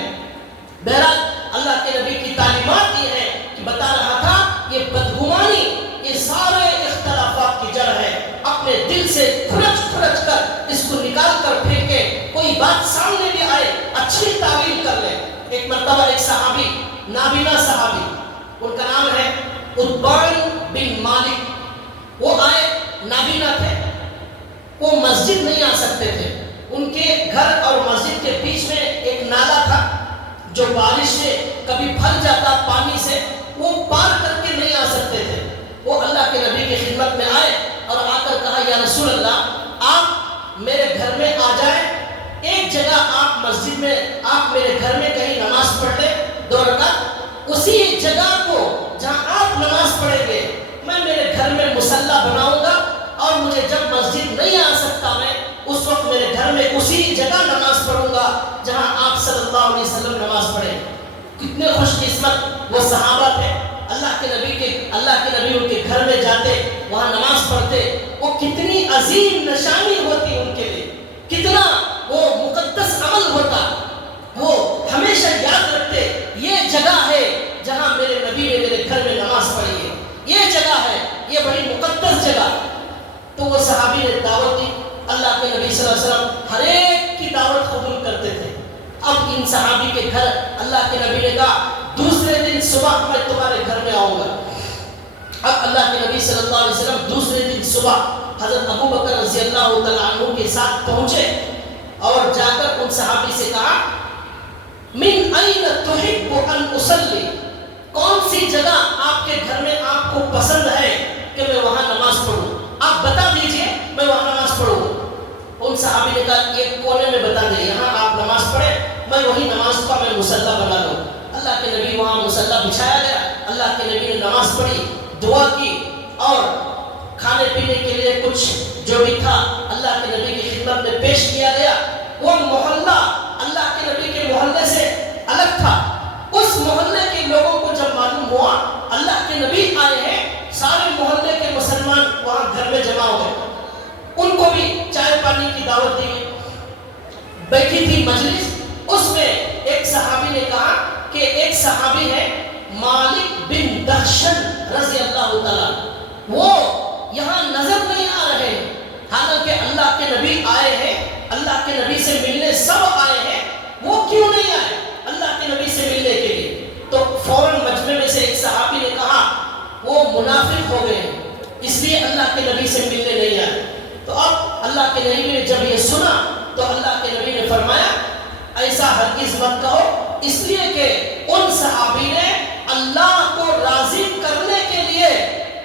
بہرحال اللہ کے نبی کی تعلیمات یہ ہے کہ بتا رہا تھا یہ بدگمانی یہ سارے اختلافات کی جڑ ہے. اپنے دل سے کھرچ کر اس کو نکال کر پھینکے, کوئی بات سامنے بھی آئے اچھی تعویل کر لے. ایک مرتبہ ایک صحابی, نابینا صحابی, ان کا نام ہے عتبان بن مالک, وہ آئے, نابینا تھے, وہ مسجد نہیں آ سکتے تھے. ان کے گھر اور مسجد کے بیچ میں ایک نالا تھا جو بارش سے کبھی بھر جاتا پانی سے, وہ پار کر کے نہیں آ سکتے تھے. وہ اللہ کے نبی کی خدمت میں آئے اور آ کر کہا یا رسول اللہ آپ میرے گھر میں آ جائیں, ایک جگہ آپ مسجد میں, آپ میرے گھر میں کہیں نماز پڑھ لیں 2 رکعت, اسی جگہ کو جہاں آپ نماز پڑھیں گے میں میرے گھر میں مصلی بناؤں گا, اور مجھے جب مسجد نہیں آ سکتا میں اس وقت میرے گھر میں اسی جگہ نماز پڑھوں گا جہاں آپ صلی اللہ علیہ وسلم نماز پڑھیں. کتنے خوش قسمت وہ صحابہ تھے, اللہ کے نبی ان کے گھر میں جاتے, وہاں نماز پڑھتے, وہ کتنی عظیم نشانی ہوتی ان کے لیے. کتنا وہ مقدس عمل ہوتا، وہ ہمیشہ یاد رکھتے یہ جگہ ہے جہاں میرے نبی نے میرے گھر میں نماز پڑھی ہے، یہ جگہ ہے، یہ بڑی مقدس جگہ۔ تو وہ صحابی نے دعوت دی، اللہ کے نبی صلی اللہ علیہ وسلم ہر ایک کی دعوت قبول کرتے تھے۔ اب ان صحابی کے گھر اللہ کے نبی نے کہا دوسرے دن صبح میں تمہارے گھر میں آؤں گا۔ اب اللہ کے نبی صلی اللہ علیہ وسلم دوسرے دن صبح حضرت ابو بکر رضی اللہ تعالیٰ عنہ کے ساتھ پہنچے اور جا کر ان صحابی سے کہا من این تحب ان اصلی، کون سی جگہ آپ کے گھر میں آپ کو پسند ہے کہ میں وہاں نماز پڑھوں، آپ بتا دیجئے میں وہاں نماز پڑھوں۔ ان صحابی نے کہا ایک کونے میں بتا دیں، یہاں آپ نماز پڑھیں، میں وہی نماز کا میں مصلی بنا لوں۔ اللہ کے نبی وہاں مصلی بچھایا گیا، اللہ کے نبی نے نماز پڑھی، دعا کی، اور کھانے پینے کے لیے کچھ جو بھی تھا اللہ کے نبی کی خدمت میں پیش کیا گیا۔ وہ محلہ اللہ کے نبی کے محلے سے الگ تھا، اس محلے کے لوگوں کو جب معلوم ہوا اللہ کے نبی آئے ہیں، سارے محلے کے مسلمان وہاں گھر میں جمع ہو گئے، ان کو بھی چائے پانی کی دعوت دی گئی۔ بیٹھی تھی مجلس، اس میں ایک صحابی نے کہا کہ ایک صحابی ہے مالک بن دخشن رضی اللہ تعالیٰ، وہ یہاں نظر نہیں آ رہے، حالانکہ اللہ کے نبی آئے ہیں، اللہ کے نبی سے ملنے سب آئے ہیں، وہ کیوں نہیں آئے اللہ کے نبی سے ملنے کے لیے؟ تو فوراً مجمع میں سے ایک صحابی نے کہا وہ منافق ہو گئے اس لیے اللہ کے نبی سے ملنے نہیں آئے۔ تو اب اللہ کے نبی نے جب یہ سنا تو اللہ کے نبی نے فرمایا ایسا ہرگز مت کہو، اس لیے کہ ان صحابی نے اللہ کو راضی کرنے کے لیے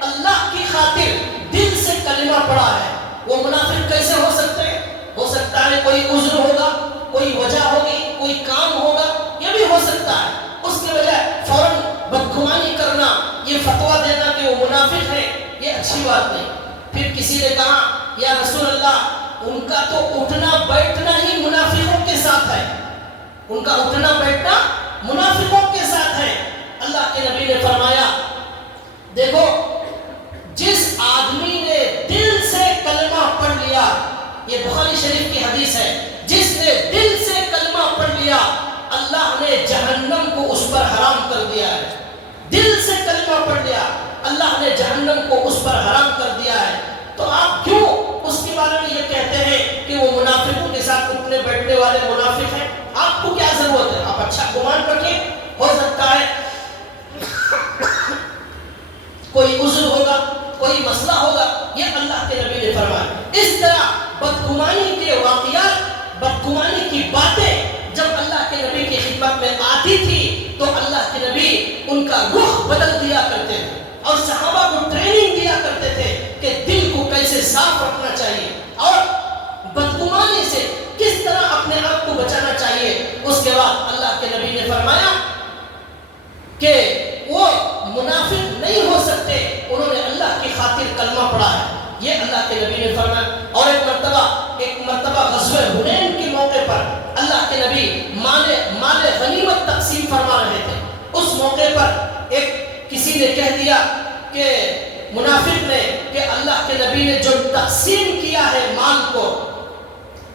اللہ کی خاطر دل سے کلمہ پڑھا ہے۔ وہ منافق کیسے ہو سکتے ہیں؟ ہو سکتا ہے کوئی عذر ہوگا، کوئی وجہ ہوگی، کوئی کام ہوگا، یہ بھی ہو سکتا ہے، اس کے بجائے فوراً بدگمانی کرنا، یہ فتویٰ دینا کہ وہ منافق ہے، یہ اچھی بات نہیں۔ پھر کسی نے کہا یا رسول اللہ ان کا تو اٹھنا بیٹھنا ہی منافقوں کے ساتھ ہے، ان کا اٹھنا بیٹھنا منافقوں کے ساتھ ہے۔ اللہ کے نبی نے فرمایا دیکھو جس آدمی نے دل سے کلمہ پڑھ لیا، یہ بخاری شریف کی حدیث ہے، جس نے دل سے کلمہ پڑھ لیا اللہ نے جہنم کو اس پر حرام کر دیا ہے۔ دل سے کلمہ پڑھ لیا اللہ نے جہنم کو اس پر حرام کر دیا ہے۔ تو آپ کیوں اس کے بارے میں یہ کہتے ہیں کہ وہ منافقوں کے ساتھ اٹھنے بیٹھنے والے منافق ہیں؟ آپ کو کیا ضرورت ہے؟ آپ اچھا گمان رکھیں، ہو سکتا ہے کوئی عذر ہوگا، کوئی مسئلہ ہوگا، یہ اللہ کے نبی نے فرمایا۔ اس طرح بدگمانی کے واقعات، بدگمانی کی باتیں جب اللہ کے نبی کی خدمت میں آتی تھی تو اللہ کے نبی ان کا رخ بدل دیا کرتے تھے اور صحابہ کو ٹریننگ دیا کرتے تھے کہ دل کو کیسے صاف رکھنا چاہیے اور بدگمانی سے کس طرح اپنے آپ کو بچانا چاہیے۔ اس کے بعد اللہ کے نبی نے فرمایا کہ وہ منافق نہیں ہو سکتے، انہوں نے اللہ کی خاطر کلمہ پڑھا ہے، یہ اللہ کے نبی نے فرمایا۔ اور ایک مرتبہ غزوہ حنین کے موقع پر اللہ کے نبی مال غنیمت تقسیم فرما رہے تھے، اس موقع پر کسی نے کہہ دیا کہ منافق نے کہ اللہ کے نبی نے جو تقسیم کیا ہے مال کو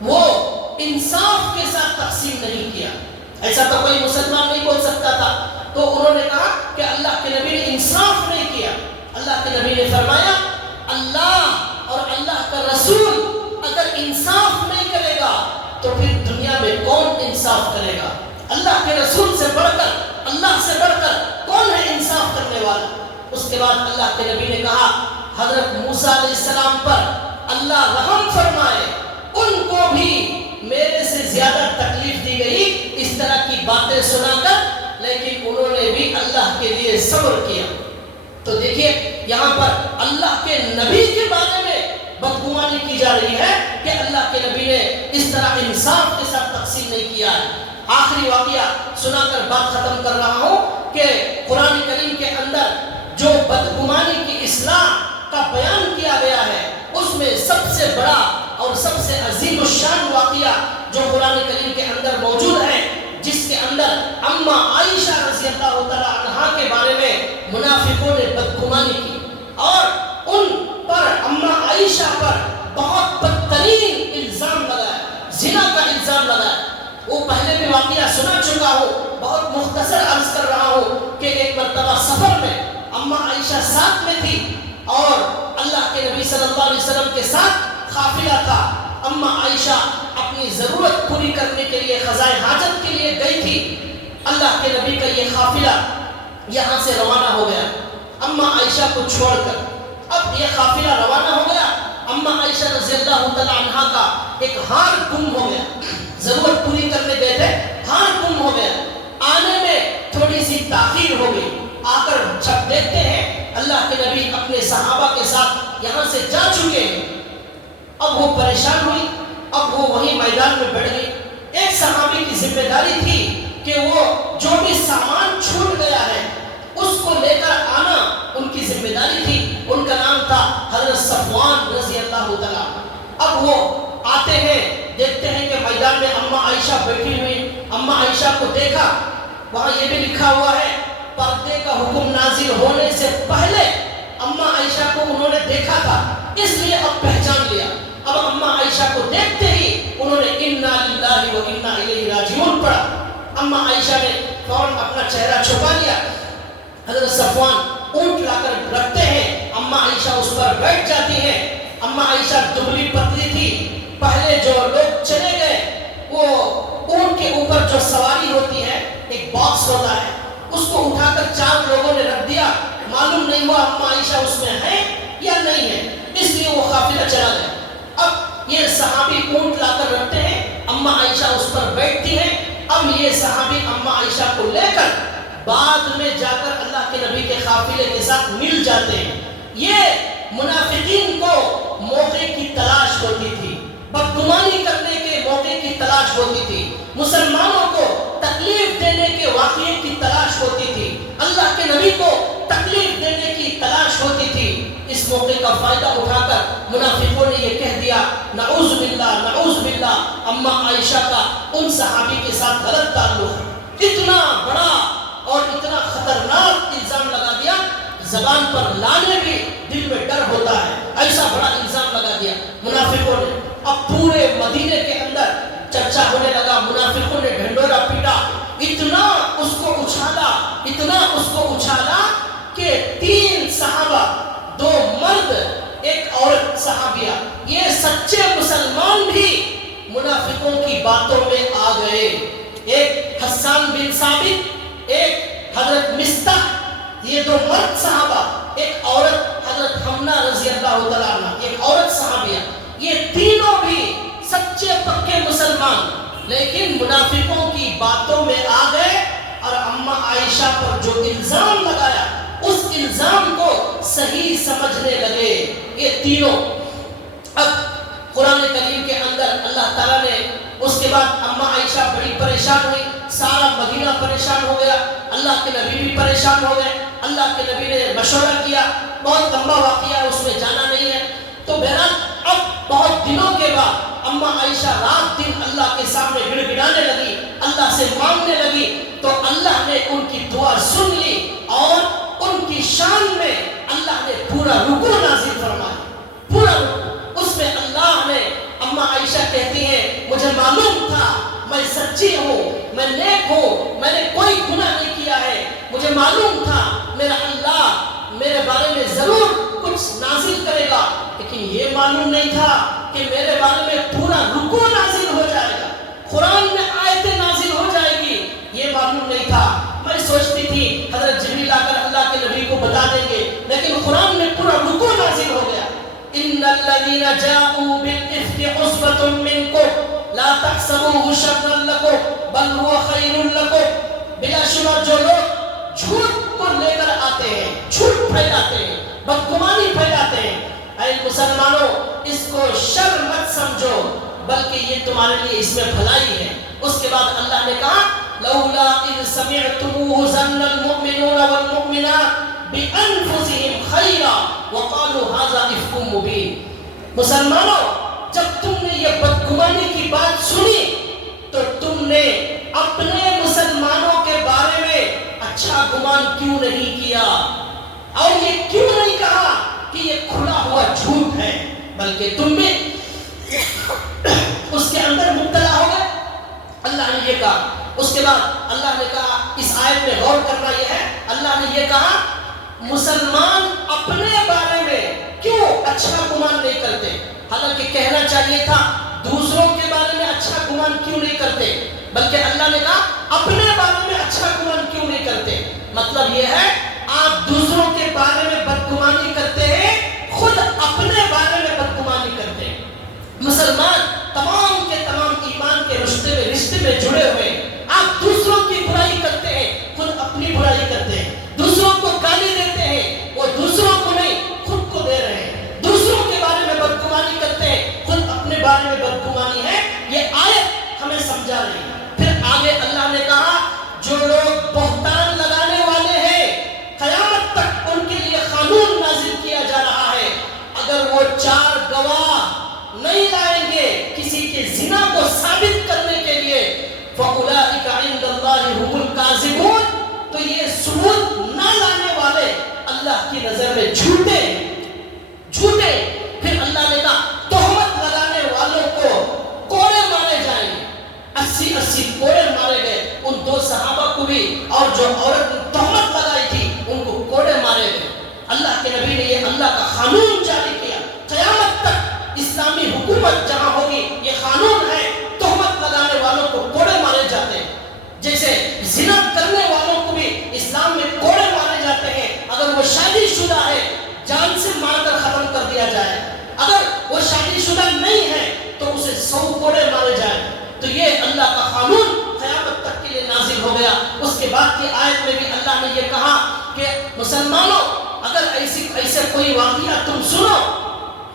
وہ انصاف کے ساتھ تقسیم نہیں کیا۔ ایسا تو کوئی مسلمان نہیں بول سکتا تھا، تو انہوں نے کہا کہ اللہ کے نبی نے انصاف نہیں کیا۔ اللہ کے نبی نے فرمایا اللہ اور اللہ کا رسول اگر انصاف نہیں کرے گا تو پھر دنیا میں کون انصاف کرے گا؟ اللہ کے رسول سے بڑھ کر، اللہ سے بڑھ کر کون ہے انصاف کرنے والا؟ اس کے بعد اللہ کے نبی نے کہا حضرت موسیٰ علیہ السلام پر اللہ رحم فرمائے، ان کو بھی میرے سے زیادہ تکلیف دی گئی اس طرح کی باتیں سنا کر، لیکن انہوں نے بھی اللہ کے لیے صبر کیا۔ تو دیکھیے یہاں پر اللہ کے نبی کے بارے میں بدگمانی کی جا رہی ہے کہ اللہ کے نبی نے اس طرح انصاف کے ساتھ تقسیم نہیں کیا ہے۔ آخری واقعہ سنا کر بات ختم کر رہا ہوں کہ قرآن کریم کے اندر جو بدگمانی کی اصلاح کا بیان کیا گیا ہے اس میں سب سے بڑا اور سب سے عظیم الشان واقعہ جو قرآن کریم کے اندر موجود ہے، جس کے اندر اما عائشہ رضی اللہ تعالیٰ عنہا کے بارے میں منافقوں نے بدگمانی کی اور ان پر اما عائشہ پر بہت بدترین الزام لگایا، واقعہ سنا چکا ہوں، بہت مختصر عرض کر رہا ہوں کہ ایک مرتبہ سفر میں اماں عائشہ ساتھ میں تھی اور اللہ کے نبی صلی اللہ علیہ وسلم کے ساتھ قافلہ تھا۔ اماں عائشہ اپنی ضرورت پوری کرنے کے لیے قضائے حاجت کے لیے گئی تھی۔ اللہ کے نبی کا یہ قافلہ یہاں سے روانہ ہو گیا اماں عائشہ کو چھوڑ کر۔ اب یہ قافلہ روانہ ہو گیا، اماں عائشہ رضی اللہ تعالیٰ عنہا کا ایک ہار گم ہو گیا، ضرورت پوری کرنے گئے تھے، ہار گم ہو گیا، آنے میں تھوڑی سی تاخیر ہو گئی۔ آ کر جب دیکھتے ہیں اللہ کے نبی اپنے صحابہ کے ساتھ یہاں سے جا چکے ہیں، اب وہ پریشان ہوئی، اب وہ وہی میدان میں بیٹھ گئی۔ ایک صحابی کی ذمہ داری تھی کہ وہ جو بھی سامان چھوٹ گیا ہے اس کو لے کر آنا ان کی ذمہ داری تھی۔ ان کا نام تھا حضرت صفوان رضی اللہ تعالیٰ۔ اب وہ آتے ہیں، دیکھتے ہیں کہ میدان میں اماں عائشہ بیٹھی ہوئی، اماں عائشہ کو دیکھا، وہاں یہ بھی لکھا ہوا ہے پردے کا حکم نازل ہونے سے پہلے اماں عائشہ کو انہوں نے دیکھا تھا، اس لیے اب پہچان لیا۔ اب اماں عائشہ کو دیکھتے ہی انہوں نے انا للہ و انا الیہ راجعون پڑھا۔ اماں عائشہ نے فوراً اپنا چہرہ چھپا لیا۔ حضرت صفوان اونٹ لا کر رکھتے ہیں، اماں عائشہ اس پر بیٹھ جاتی ہیں۔ اماں عائشہ دبلی پتلی تھی، پہلے جو لوگ چلے گئے وہ اونٹ کے اوپر جو سواری ہوتی ہے ایک باکس ہوتا ہے، اس کو اٹھا کر 4 لوگوں نے رکھ دیا، معلوم نہیں ہوا اماں عائشہ اس میں ہے یا نہیں ہے، اس لیے وہ قافلہ چلا گیا۔ اب یہ صحابی اونٹ لا کر رکھتے ہیں، اماں عائشہ اس پر بیٹھتی ہیں۔ اب یہ صحابی اماں عائشہ کو لے کر بعد میں جا کر اللہ کے نبی کے قافلے کے ساتھ مل جاتے ہیں۔ یہ منافقین کو موقع کی تلاش ہوتی تھی، بدگمانی کرنے کے موقع کی تلاش ہوتی تھی، مسلمانوں کو تکلیف دینے کے واقعے کی تلاش ہوتی تھی، اللہ کے نبی کو تکلیف دینے کی تلاش ہوتی تھی۔ اس موقع کا فائدہ اٹھا کر منافقوں نے یہ کہہ دیا نعوذ باللہ اماں عائشہ کا ان صحابی کے ساتھ غلط تعلق ہے۔ اتنا بڑا اور اتنا خطرناک الزام لگا دیا، زبان پر لانے بھی دل میں ڈر ہوتا ہے، ایسا بڑا الزام لگا دیا منافقوں نے۔ اب پورے مدینے کے اندر چرچا ہونے لگا، منافقوں نے ڈھنڈورا پیٹا، اتنا اس کو اچھالا کہ 3 صحابہ، 2 مرد ایک عورت صحابیہ، یہ سچے مسلمان بھی منافقوں کی باتوں میں آ گئے۔ ایک حسان بن ثابت، ایک حضرت مستح، یہ 2 مرد صحابہ، ایک عورت حضرت حمنہ رضی اللہ تعالیٰ عنہ، ایک عورت صحابیہ، یہ تینوں بھی سچے پکے مسلمان، لیکن منافقوں کی باتوں میں آ گئے اور اماں عائشہ پر جو الزام لگایا اس الزام کو صحیح سمجھنے لگے یہ تینوں۔ اب قرآن کریم کے اندر اللہ تعالیٰ نے اس کے بعد اماں عائشہ بڑی پریشان ہوئی، سارا مدینہ پریشان ہو گیا، اللہ کے نبی بھی پریشان ہو گئے۔ اللہ کے نبی نے مشورہ کیا، بہت لمبا واقعہ اس میں جانا نہیں ہے، تو بہرحال اب بہت دنوں کے بعد اماں عائشہ رات دن اللہ کے سامنے گڑ گڑانے لگی، اللہ سے مانگنے لگی، تو اللہ نے ان کی دعا سن لی اور ان کی شان میں اللہ نے پورا رکوع نازل فرمایا، پورا رکوع۔ اس میں اللہ نے، اماں عائشہ کہتی ہیں مجھے معلوم تھا میں سچی ہوں، میں نیک ہوں، میں نے کوئی گناہ نہیں کیا ہے، مجھے معلوم تھا میرا اللہ میرے بارے میں ضرور کچھ نازل کرے گا، لیکن یہ معلوم نہیں تھا کہ میرے بارے میں پورا رکوع نازل ہو جائے گا، قرآن میں آیتیں نازل ہو جائے گی، یہ معلوم نہیں تھا۔ میں سوچتی تھی حضرت جبریل آ کر اللہ کے نبی کو بتا دیں گے، لیکن قرآن میں پورا رکوع نازل ہو گیا۔ ان الذين جاءوا بالافك عصبة منكم لا تحسبوه شرا لكم بل هو خير لكم، بلا شبہ جو لوگ جھوٹ کو لے کر آتے ہیں، جھوٹ پھیلاتے ہیں، بدگمانی پھیلاتے ہیں، اے مسلمانوں اس کو شر مت سمجھو بلکہ یہ تمہارے لیے اس میں بھلائی ہے۔ اس کے بعد اللہ نے کہا لولا اذ سمعتموه ظن المؤمنون والمؤمنات بانفسهم خیرا وقالوا هذا افک مبین۔ مسلمانوں جب تم نے یہ بدگمانی کی بات سنی تو تم نے اپنے مسلمانوں کے بارے میں اچھا گمان کیوں نہیں کیا اور یہ کیوں نہیں کہا کہ یہ کھلا ہوا جھوٹ ہے، بلکہ تم بھی اس کے اندر مبتلا ہو گئے۔ اللہ نے یہ کہا اس کے بعد اللہ نے کہا، اس آیت میں غور کرنا یہ ہے، اللہ نے یہ کہا مسلمان اپنے بارے میں کیوں اچھا گمان نہیں کرتے؟ حالانکہ کہنا چاہیے تھا دوسروں کے بارے میں اچھا گمان کیوں نہیں کرتے، بلکہ اللہ نے کہا اپنے بارے میں اچھا گمان کیوں نہیں کرتے۔ مطلب یہ ہے آپ دوسروں کے بارے میں بدگمانی کرتے ہیں، خود اپنے بارے میں بدگمانی کرتے ہیں۔ مسلمان تمام کے تمام ایمان کے رشتے میں جڑے ہوئے، آپ دوسروں کی برائی کرتے ہیں، خود اپنی برائی کرتے ہیں، دوسروں کو گالی دیتے ہیں، وہ دوسروں کو نہیں خود کو دے رہے ہیں، دوسروں کے بارے میں بدگمانی کرتے ہیں، خود اپنے بارے میں بدگمانی ہے۔ یہ آیت ہمیں سمجھا رہی ہے۔ پھر آگے اللہ نے کہا جو لوگ بہتان لگانے والے ہیں قیامت تک ان کے لیے قانون نازل کیا جا رہا ہے، اگر وہ 4 گواہ نہیں لائیں گے کسی کے زنا کو ثابت کرنے کے لیے، فَأُولَٰئِكَ عِندَ اللَّهِ هُمُ الْكَاذِبُونَ، تو یہ ثبوت نہ لانے والے اللہ کی نظر میں جھوٹے۔ پھر اللہ نے کہا تہمت لگانے والوں کو کوڑے مارے جائیں گے، 80 کوڑے مارے گئے، ان 2 صحابہ کو بھی، اور جو عورت نے تہمت لگائی تھی ان کو کوڑے مارے گئے۔ اللہ کے نبی نے یہ اللہ کا قانون جاری کیا، قیامت تک اسلامی حکومت جہاں ہوگی یہ قانون ہے، تہمت لگانے والوں کو کوڑے مارے جاتے ہیں، جیسے زنا کرنے والوں کو بھی اسلام میں کوڑے مارے جاتے ہیں۔ اگر وہ شادی شدہ ہے جان سے مار کر ختم کر دیا جائے، اگر وہ شادی شدہ نہیں ہے تو اسے 100 کوڑے مارے جائیں۔ تو یہ اللہ کا قانون قیامت تک کے لیے نازل ہو گیا۔ اس کے بعد کی آیت میں بھی اللہ نے یہ کہا کہ مسلمانوں اگر ایسے کوئی واقعہ تم سنو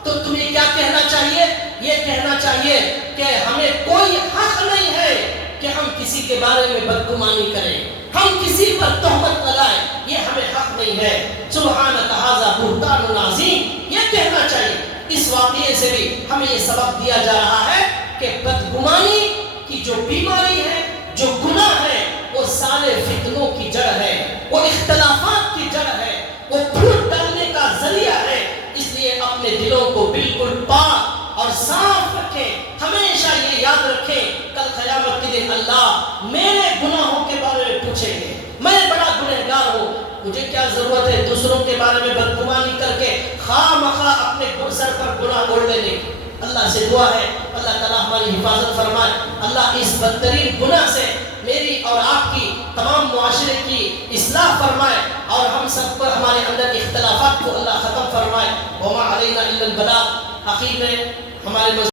تو تمہیں کیا کہنا چاہیے؟ یہ کہنا چاہیے کہ ہمیں کوئی حق نہیں ہے کہ ہم کسی کے بارے میں بدگمانی کریں، ہم کسی پر تہمت لگائیں، یہ ہمیں حق نہیں ہے۔ سبحانک ھذا بہتان عظیم، یہ کہنا چاہیے۔ اس واقعے سے بھی ہمیں یہ سبق دیا جا رہا ہے کہ بدگمانی کی جو بیماری ہے، جو گناہ ہے، وہ سارے فتنوں کی جڑ ہے، وہ اختلافات کی جڑ ہے، وہ پھوٹ ڈالنے کا ذریعہ ہے۔ اس لیے اپنے دلوں کو بالکل پاک اور صاف رکھیں، ہمیشہ یہ یاد رکھیں کل قیامت کے دن اللہ میرے گناہوں کے بارے میں پوچھیں گے، میں بڑا گنہگار ہوں، مجھے کیا ضرورت ہے دوسروں کے بارے میں بدگمانی کر کے خواہ مخواہ اپنے سر پر گناہ اوڑھ لینے کی۔ اللہ سے دعا ہے اللہ تعالیٰ ہماری حفاظت فرمائے، اللہ اس بدترین گناہ سے میری اور آپ کی تمام معاشرے کی اصلاح فرمائے، اور ہم سب پر ہمارے اندر اختلافات کو اللہ ختم فرمائے۔ وما علینا الا البلاغ۔ آخر میں ہمارے